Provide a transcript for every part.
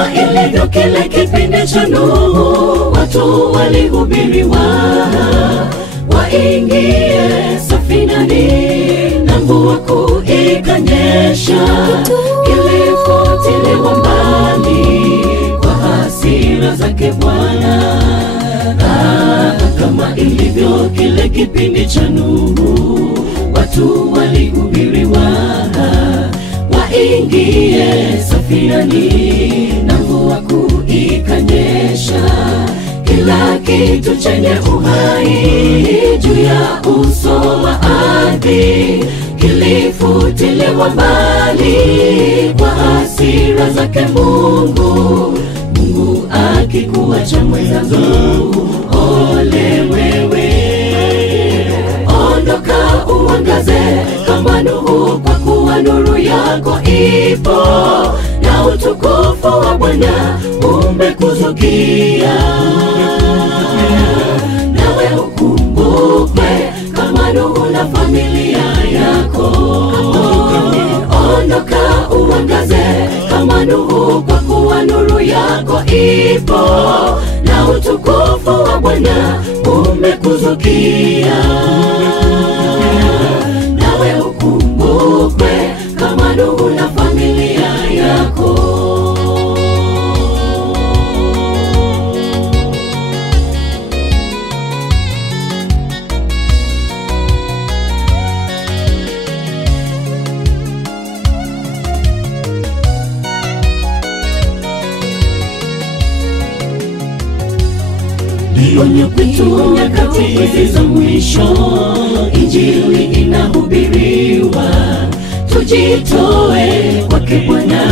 kama ilivyo kile kipindi cha Nuhu, watu walihubiriwa waingie safinani, na mvua kuu ikanyesha, kilifutiliwa mbali kwa hasira zake Bwana. Kama ilivyo kile kipindi cha Nuhu, watu walihubiriwa waingie safinani, na mvua kuu ikanyesha, kila kitu chenye uhai juu ya uso wa ardhi kilifutiliwa mbali kwa hasira zake Mungu. Mungu akikuacha mwenzangu, ole wewe, ondoka uangaze kama Nuhu, kwa kuwa nuru yako ipo na utukufu wa Bwana umekuzukia. Nawe ukumbukwe kama Nuhu na familia yako, ondoka uangaze kama Nuhu, kwa kuwa nuru yako ipo na utukufu wa Bwana umekuzukia. Nawe ukumbukwe kama Nuhu na familia yako. Onyo kwetu nyakati hizi za mwisho, Injili inahubiriwa, tujitoe kwake Bwana,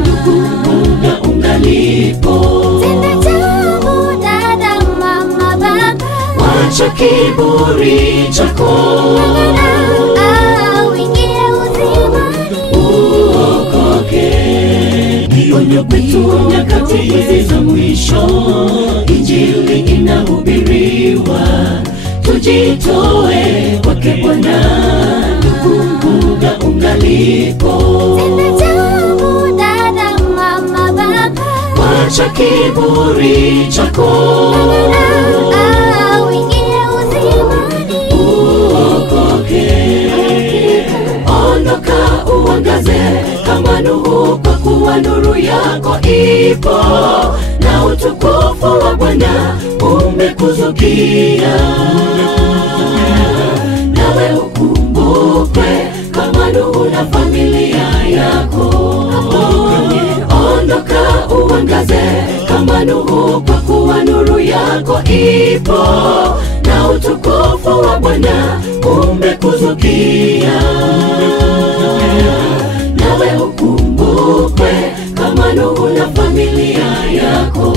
ndugu, muda ungalipo. Tenda jambo dada, mama, baba, wacha kiburi chako, uingie uzimani, uokoke. Onyo kwetu nyakati hizi za mwisho, Injili inahubiriwa, tujitoe kwake Bwana, ndugu, muda ungalipo. tenda jambo dada, mama, baba, wacha kiburi chako, uingie uzimani, uokoke. Ondoka uangaze kama Nuhu, kwa kuwa nuru yako ipo na utukufu wa Bwana umekuzukia. Nawe ukumbukwe kama Nuhu na familia yako, ondoka uangaze kama Nuhu, kwa kuwa nuru yako ipo na utukufu wa Bwana umekuzukia. Nawe ukumbukwe kama Nuhu na familia yako,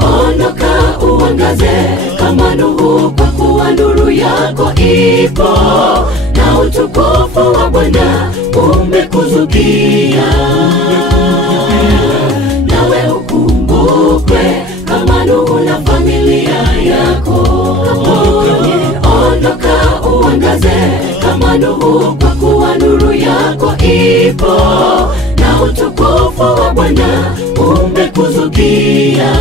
ondoka uangaze kama Nuhu, kwa kuwa nuru yako ipo na utukufu wa Bwana umekuzukia. Nawe ukumbukwe kama Nuhu na familia yako, ondoka uangaze kama Nuhu, kwa kuwa nuru yako ipo na utukufu wa Bwana umekuzukia.